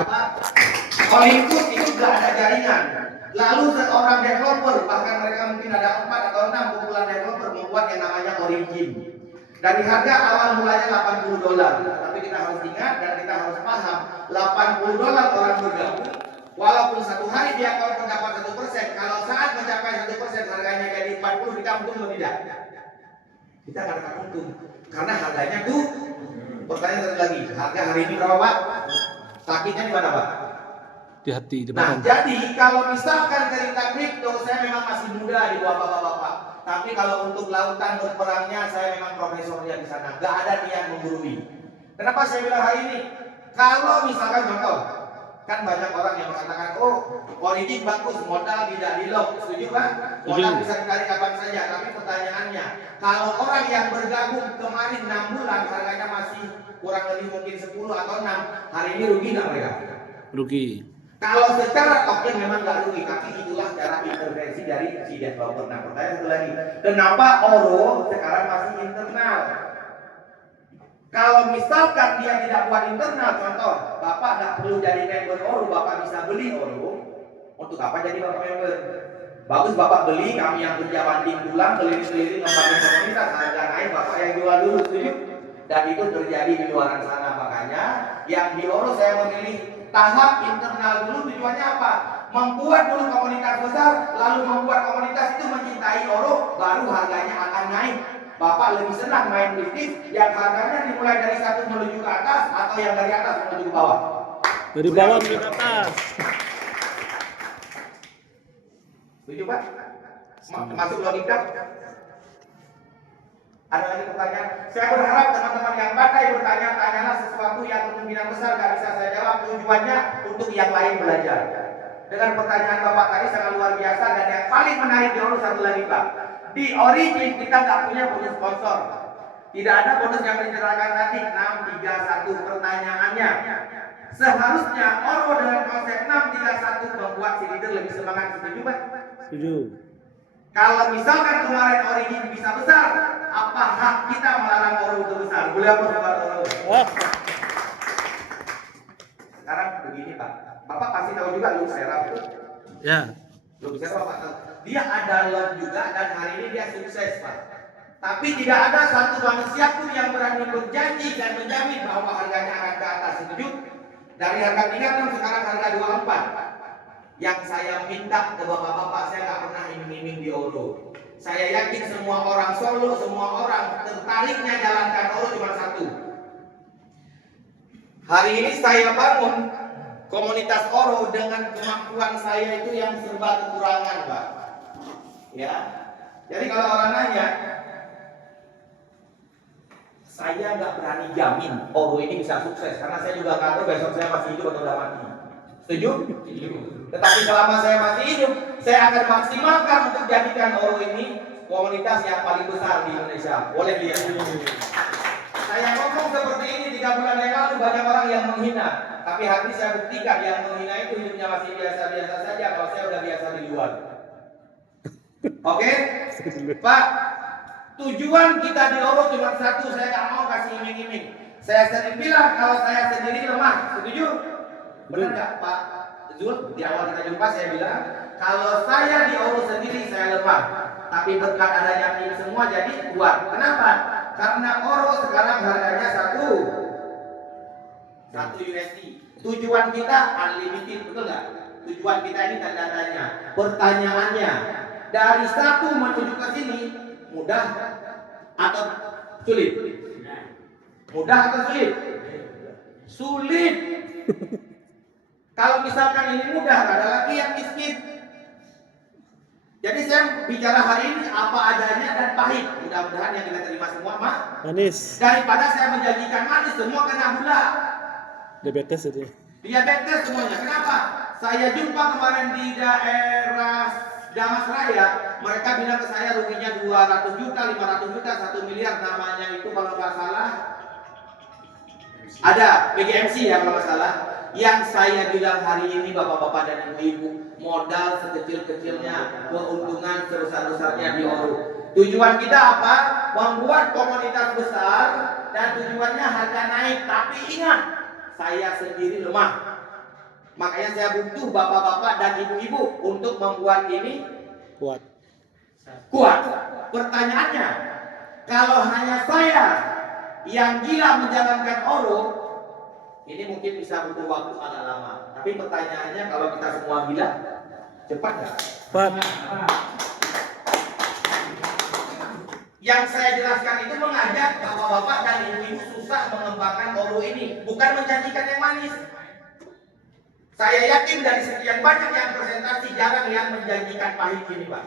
apa Olympus itu nggak ada jaringan. Lalu seorang developer, bahkan mereka mungkin ada 4 atau 6 kumpulan developer membuat yang namanya Origin. Dari harga awal mulanya $80, tapi kita harus ingat dan kita harus paham, $80 orang bergabung, walaupun satu hari dia kalau mendapat 1%, kalau saat mencapai 1% harganya jadi 40, kita untung atau tidak? Kita nggak akan untung, karena harganya tuh. Pertanyaan satu lagi, harga hari ini berapa Pak? Sakitnya di mana Pak? Di hati, di Nah, badan. jadi kalau misalkan cerita kripto, saya memang masih muda di bawah bapak-bapak. Tapi kalau untuk lautan berperangnya, saya memang profesornya di sana. Gak ada niat menggurui. Kenapa saya bilang hari ini? Kalau misalkan contoh, kan banyak orang yang mengatakan, oh, Origin bagus, modal tidak di lock. Setuju Pak? Modal bisa ditarik kapan saja. Tapi pertanyaannya, kalau orang yang bergabung kemarin 6 bulan, harganya masih kurang lebih mungkin 10 atau 6, hari ini rugi nggak mereka? Rugi. Kalau secara token memang nggak rugi, tapi itulah cara intervensi dari si developer. Nah, pertanyaan satu lagi, kenapa Oro sekarang masih internal? Kalau misalkan dia tidak buat internal, contoh, Bapak nggak perlu jadi member Oro, Bapak bisa beli Oro. Untuk apa jadi Bapak member? Bagus Bapak beli, kami yang kerja banting tulang, keliling-keliling membangun komunitas, harga naik, Bapak yang jual dulu, setuju? Dan itu terjadi di luar sana, makanya yang di Oro saya memilih tahap internal dulu. Tujuannya apa? Membuat dulu komunitas besar, lalu membuat komunitas itu mencintai Oro, baru harganya akan naik. Bapak lebih senang main bisnis yang harganya dimulai dari 1 menuju ke atas, atau yang dari atas menuju ke bawah? Dari bawah menuju ke atas. Setuju Pak? Masuk logika? Ada lagi pertanyaan? Saya berharap teman-teman yang pandai bertanya, tanyalah sesuatu yang kemungkinan besar gak bisa saya jawab. Tujuannya untuk yang lain belajar. Dengan pertanyaan Bapak tadi sangat luar biasa, dan yang paling menarik di Oro satu lagi Pak. Di Origin kita nggak punya bonus sponsor. Tidak ada bonus yang diceritakan tadi 631. Pertanyaannya, seharusnya Oro dengan konsep 631 membuat si leader lebih semangat. Setuju Pak? Setuju. Kalau misalkan kemarin Origin bisa besar, apa hak kita melarang Oro itu besar? Boleh apa buat Oro? Sekarang begini Pak, Bapak pasti tahu juga Luxera itu. Ya. Luxera Bapak tahu. Dia ada lot juga dan hari ini dia sukses Pak. Tapi tidak ada satu manusia pun yang berani berjanji dan menjamin bahwa harganya akan ke atas. Setuju? Dari harga 36 sekarang harga 24. Yang saya minta ke bapak-bapak, saya nggak pernah iming-iming di Oro. Saya yakin semua orang Solo, semua orang tertariknya jalankan Oro cuma satu. Hari ini saya bangun komunitas Oro dengan kemampuan saya itu yang serba kekurangan Pak. Ya, jadi kalau orang nanya, saya nggak berani jamin Oro ini bisa sukses karena saya juga nggak tahu besok saya masih hidup atau udah mati. Setuju? Tetapi selama saya masih hidup, saya akan maksimalkan untuk jadikan Oro ini komunitas yang paling besar di Indonesia. Boleh lihat. Saya ngomong seperti ini 3 bulan yang lalu, banyak orang yang menghina. Tapi hati saya buktikan yang menghina itu hidupnya masih biasa-biasa saja. Kalau saya udah biasa di luar. Oke? Pak, tujuan kita di Oro cuma satu, saya nggak mau kasih iming-iming. Saya sering bilang kalau saya sendiri lemah. Setuju? Benar nggak Pak Zul? Di awal kita jumpa saya bilang kalau saya di Oro sendiri saya lemah, tapi berkat adanya ini semua jadi kuat. Kenapa? Karena Oro sekarang harganya 1 USD. Tujuan kita unlimited, betul nggak? Tujuan kita ini tanda tanya. Pertanyaannya, dari 1 menuju ke sini mudah atau sulit? Mudah atau sulit? Sulit. Kalau misalkan ini mudah, ada lagi yang miskin. Jadi saya bicara hari ini apa adanya dan pahit. Mudah-mudahan yang kita terima semua manis. daripada saya menjanjikan manis, semua kena gula. Diabetes itu. Diabetes semuanya. Kenapa? Saya jumpa kemarin di daerah Damas Raya, mereka bilang ke saya ruginya 200 juta, 500 juta, 1 miliar. Namanya itu kalau nggak salah ada PGMC ya kalau nggak salah. Yang saya bilang hari ini bapak-bapak dan ibu-ibu, modal sekecil-kecilnya, keuntungan sebesar-besarnya di Oro. Tujuan kita apa? Membuat komunitas besar dan tujuannya harga naik. Tapi ingat, saya sendiri lemah. Makanya saya butuh bapak-bapak dan ibu-ibu untuk membuat ini Kuat. kuat. Pertanyaannya, kalau hanya saya yang gila menjalankan Oro, ini mungkin bisa butuh waktu agak lama. Tapi pertanyaannya, kalau kita semua gila, cepat nggak? Cepat. Yang saya jelaskan itu mengajak bapak-bapak dan ibu-ibu susah mengembangkan Oro ini, bukan menjanjikan yang manis. Saya yakin dari sekian banyak yang presentasi jarang yang menjanjikan pahit ini, Pak.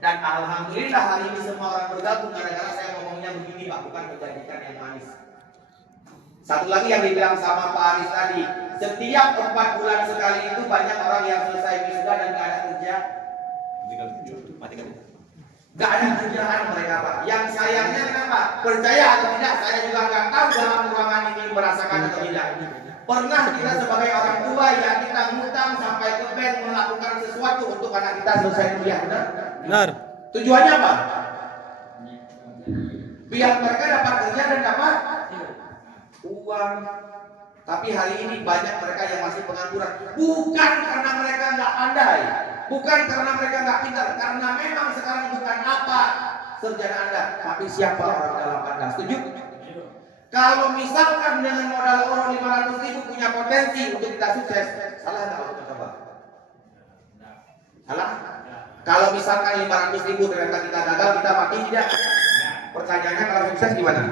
Dan alhamdulillah hari ini semua orang bergabung gara-gara saya ngomongnya begini, Pak, bukan menjanjikan yang manis. Satu lagi yang dibilang sama Pak Aris tadi, setiap 4 bulan sekali itu banyak orang yang selesai wisuda dan nggak ada kerja. Gak ada kerjaan mereka, Pak. Yang sayangnya kenapa? Percaya atau tidak, saya juga nggak tahu dalam ruangan ini merasakan atau tidak. Pernah kita sebagai orang tua yang kita ngutang sampai ke bank melakukan sesuatu untuk anak kita selesai kuliah, benar? Benar. Tujuannya apa? Biar mereka dapat kerja dan dapat uang. Tapi hari ini banyak mereka yang masih pengangguran. Bukan karena mereka nggak pandai, bukan karena mereka nggak pintar, karena memang sekarang bukan apa sarjana Anda, tapi siapa orang dalam Anda. Setuju? Kalau misalkan dengan modal Oro 500.000 punya potensi untuk kita sukses, salah nggak kalau kita coba? Salah? Kalau misalkan 500.000 ternyata kita gagal, kita mati tidak? Pertanyaannya kalau sukses gimana?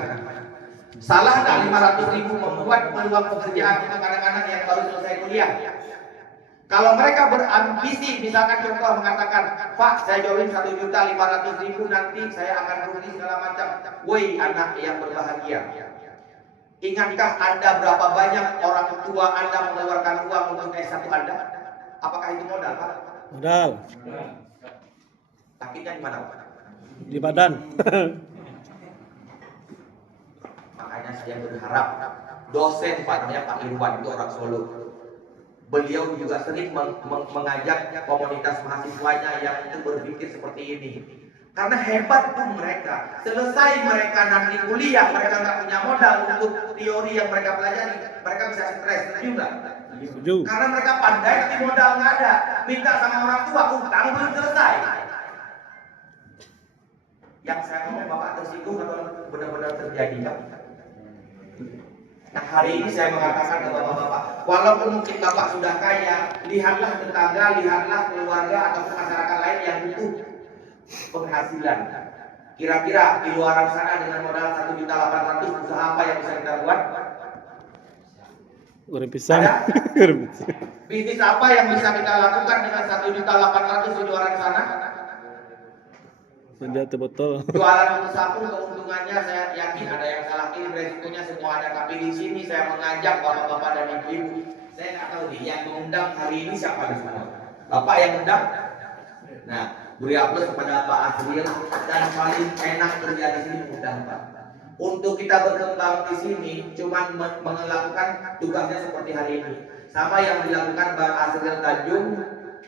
Salah nggak 500.000 membuat peluang pekerjaan untuk anak-anak yang baru selesai kuliah? Kalau mereka berambisi, misalkan contoh mengatakan, Pak, saya join 1.500.000 nanti saya akan rugi segala macam. Woi anak yang berbahagia, ingatkah Anda berapa banyak orang tua Anda mengeluarkan uang untuk S1 Anda? Apakah itu modal, Pak? Modal. Sakitnya di mana, Pak? Di badan. Makanya saya berharap dosen Pak, namanya Pak Irwan, itu orang Solo. Beliau juga sering mengajak komunitas mahasiswanya yang itu berpikir seperti ini. Karena hebat tuh mereka. Selesai mereka nanti kuliah, mereka nggak punya modal untuk teori yang mereka pelajari, mereka bisa stres, setuju nggak? Setuju. Karena mereka pandai tapi modal nggak ada. Minta sama orang tua, utang belum selesai. Yang saya ngomong Bapak tersinggung atau benar-benar terjadi, Pak? Nah hari ini saya mengatakan ke bapak-bapak, walaupun mungkin bapak sudah kaya, lihatlah tetangga, lihatlah keluarga atau masyarakat lain yang butuh penghasilan. Kira-kira di luar sana dengan modal 1.800.000 usaha apa yang bisa kita buat? Goreng pisang. Bisnis apa yang bisa kita lakukan dengan 1.800.000 di luar sana? Menjadi botol. Jualan bumbu sapu keuntungannya saya yakin ada yang salah pilih, resikonya semua ada. Tapi di sini saya mengajak bapak-bapak dan ibu-ibu. Saya nggak tahu nih yang mengundang hari ini siapa di semua. Bapak yang undang. Nah, beri aplaus kepada Pak Asril, dan paling enak kerja di sini mengundang Pak. Untuk kita berkembang di sini, cuman melakukan tugasnya seperti hari ini. Sama yang dilakukan Pak Asril Tanjung,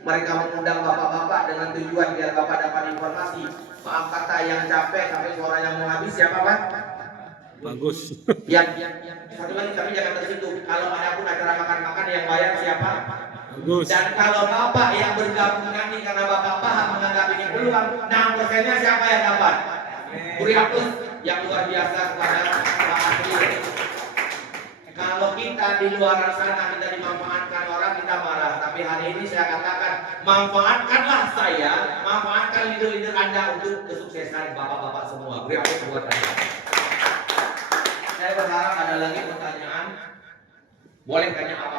mereka mengundang bapak-bapak dengan tujuan biar bapak dapat informasi. Maaf kata yang capek sampai suaranya mau habis, siapa Pak? Bagus. Yang satu lagi, tapi jangan tersinggung. Kalau ada pun acara makan-makan yang bayar siapa? Bagus. Dan kalau bapak yang bergabung nanti karena bapak paham menganggap ini peluang, 6%-nya siapa yang dapat? Beri aplaus yang luar biasa kepada Pak Asri. Kalau kita di luar sana kita dimanfaatkan orang, kita marah. Tapi hari ini saya katakan, manfaatkanlah saya, manfaatkan leader-leader Anda untuk kesuksesan bapak-bapak semua. Beri aplaus buat Anda. Saya berharap ada lagi pertanyaan. Boleh tanya apa